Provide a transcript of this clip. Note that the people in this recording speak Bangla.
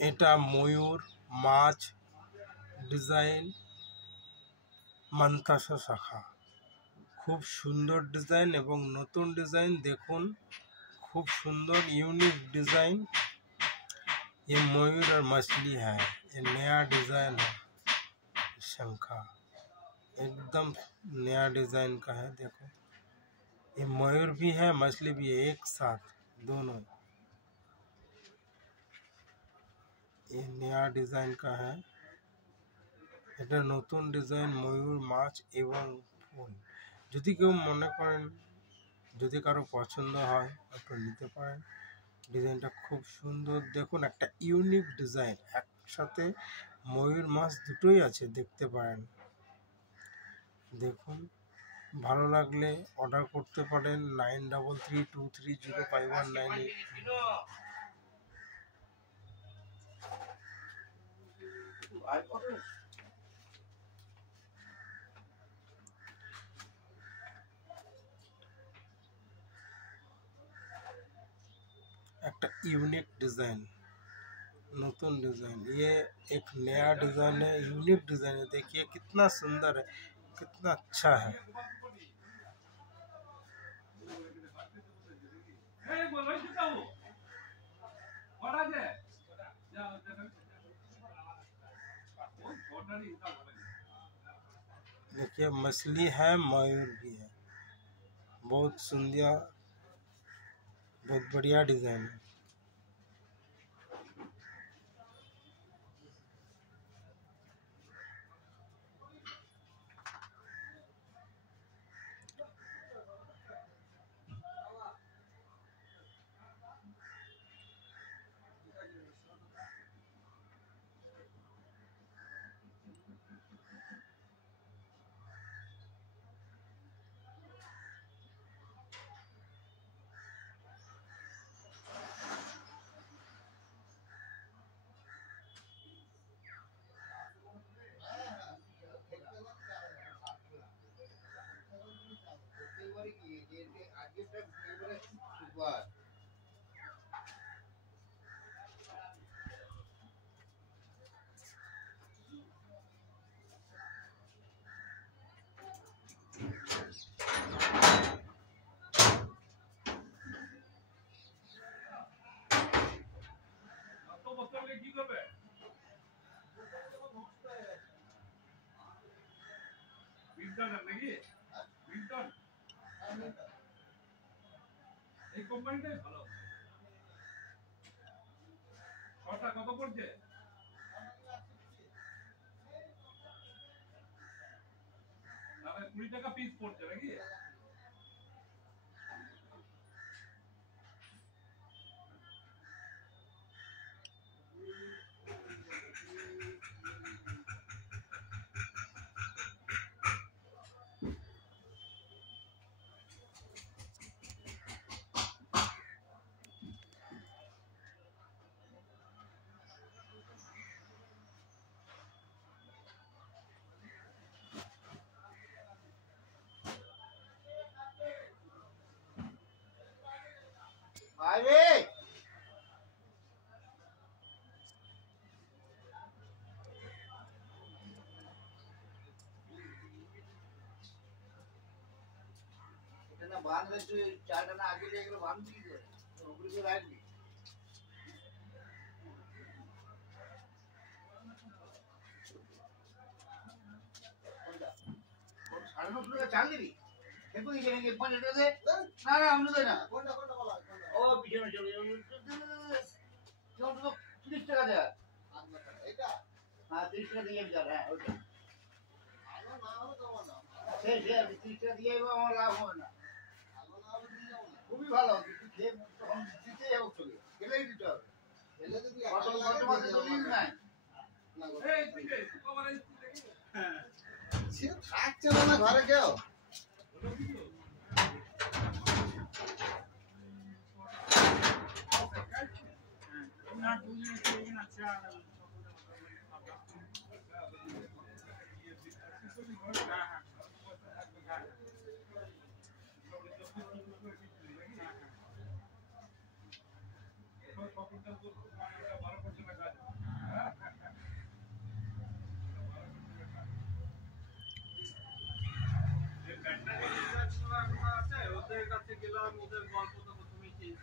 এটা ময়ূর মাছ ডিজাইন মান্তাসা শাখা, খুব সুন্দর ডিজাইন এবং নতুন ডিজাইন। देखुन खूब सुंदर यूनिक डिजाइन। ये मयूर और मछली है, ये नया डिजाइन है। शंखा एकदम नया डिजाइन का है। देखो ये मयूर भी है मछली भी है एक साथ दोनों। ये नया डिजाइन का है। এটা নতুন ডিজাইন ময়ূর মাছ এবং ফুল। যদি কেউ মনে করেন, যদি কারো পছন্দ হয় একটু নিতে পারেন। ডিজাইনটা খুব সুন্দর। দেখুন একটা ইউনিক ডিজাইন, একসাথে ময়ূর মাছ দুটোই আছে, দেখতে পারেন। দেখুন ভালো লাগলে অর্ডার করতে পারেন 9332305198। একটা यूनिक डिज़ाइन, नतून डिज़ाइन। ये एक नया डिज़ाइन है, यूनिक डिज़ाइन है। देखिए कितना सुंदर है, कितना अच्छा है। देखिए मछली है मयूर भी है, बहुत सुंदर बहुत बढ़िया डिज़ाइन है। এই কোম্পানিটাই ভালো। ছটা কত পড়ছে? তাহলে 20 টাকা পিস পড়ছে নাকি? আরে এটা না বাঁধলে তুই চারটা না আগে লেগে গেলে বাঁধবি কি করে? উপরে করে রাখবি। কোনটা? কোন 9:30 টাকা চাল দিবি? দেখো এই জায়গায় 5 টাকা দে। না না আমি দেই না। কোনটা কোনটা বলা? ও পিছনে চলে যাও। চল তো 30 টাকা দে। এটা? হ্যাঁ 30 টাকা দিয়ে যা। হ্যাঁ ওইটা। আলো না হলে দেবো না। সে 30 টাকা দিয়ে আমার লাভ হবে না। খুবই ভালো কিন্তু খেয়ে তখন দিতে যাবো চলে গেলেই দিতে হবে গেলে যদি কত মাসে তো লিখ নাই সে থাকছে না ঘরে কেউ ওদের গল্প তো প্রথমেই চেঞ্জ